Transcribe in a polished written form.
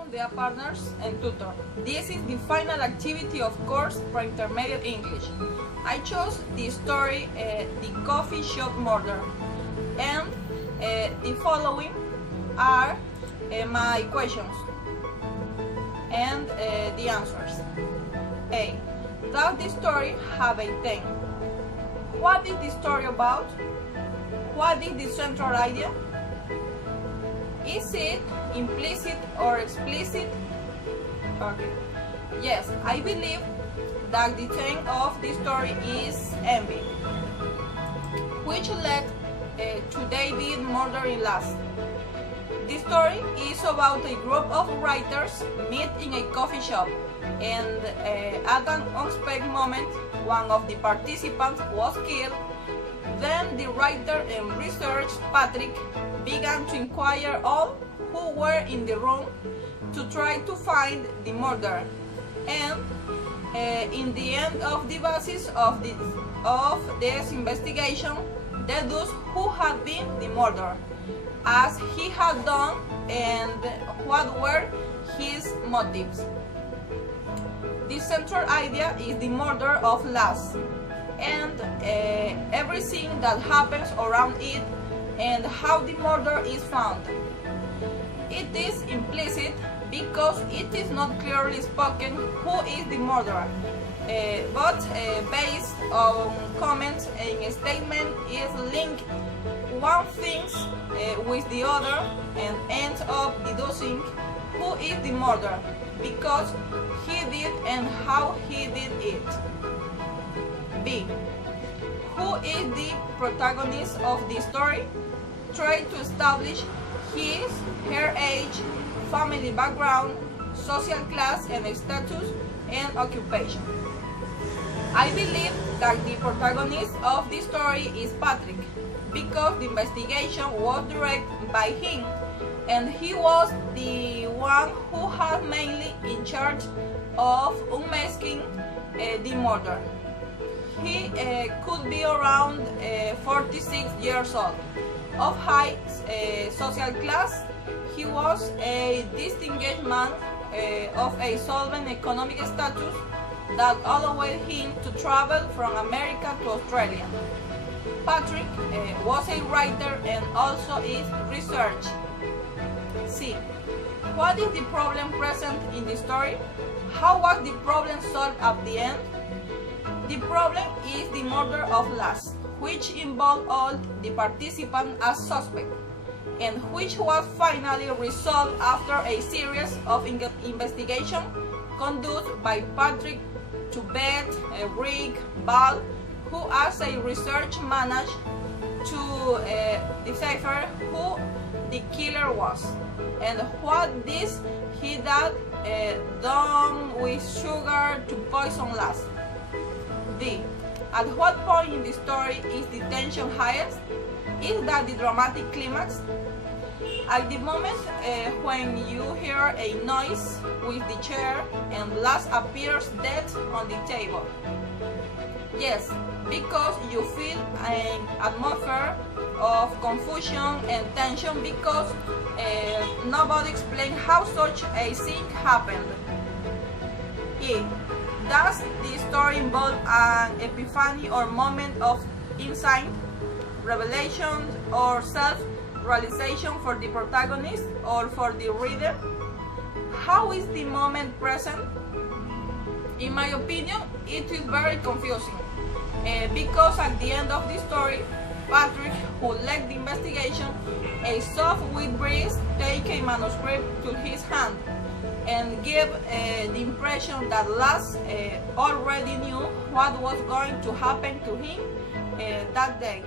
afternoon, dear partners and tutor. This is the final activity of course for intermediate English. I chose the story The Coffee Shop Murder, and the following are my questions and the answers. A. Does the story have a theme? What is the story about? What is the central idea? Is it implicit or explicit? Okay. Yes, I believe that the theme of the story is envy, which led to David murdering Last. The story is about a group of writers meet in a coffee shop, and at an unexpected moment, one of the participants was killed. Then the writer and researcher Patrick began to inquire all who were in the room to try to find the murderer, and in the end of the basis of this investigation, deduce who had been the murderer, as he had done, and what were his motives. The central idea is the murder of Last, and everything that happens around it, and how the murder is found. It is implicit because it is not clearly spoken who is the murderer, but based on comments and a statement is linked one thing with the other and ends up deducing who is the murderer because he did and how he did it. B. Who is the protagonist of the story? Try to establish his, her age, family background, social class and status, and occupation. I believe that the protagonist of the story is Patrick, because the investigation was directed by him, and he was the one who had mainly in charge of unmasking the murder. He could be around 46 years old. Of high social class, he was a distinguished man of a solvent economic status that allowed him to travel from America to Australia. Patrick was a writer and also is research. C. What is the problem present in the story? How was the problem solved at the end? The problem is the murder of Last, which involved all the participants as suspects, and which was finally resolved after a series of investigation conducted by Patrick to Beth, Rick, Val, who as a research managed to decipher who the killer was, and what this he had done with sugar to poison Last. D. At what point in the story is the tension highest? Is that the dramatic climax? At the moment when you hear a noise with the chair and Last appears dead on the table. Yes, because you feel an atmosphere of confusion and tension because nobody explains how such a thing happened. E. Does the story involve an epiphany or moment of insight, revelation, or self-realization for the protagonist or for the reader? How is the moment present? In my opinion, it is very confusing because at the end of the story, Patrick, who led the investigation, a soft wind breeze take a manuscript to his hand and give the impression that Last already knew what was going to happen to him that day.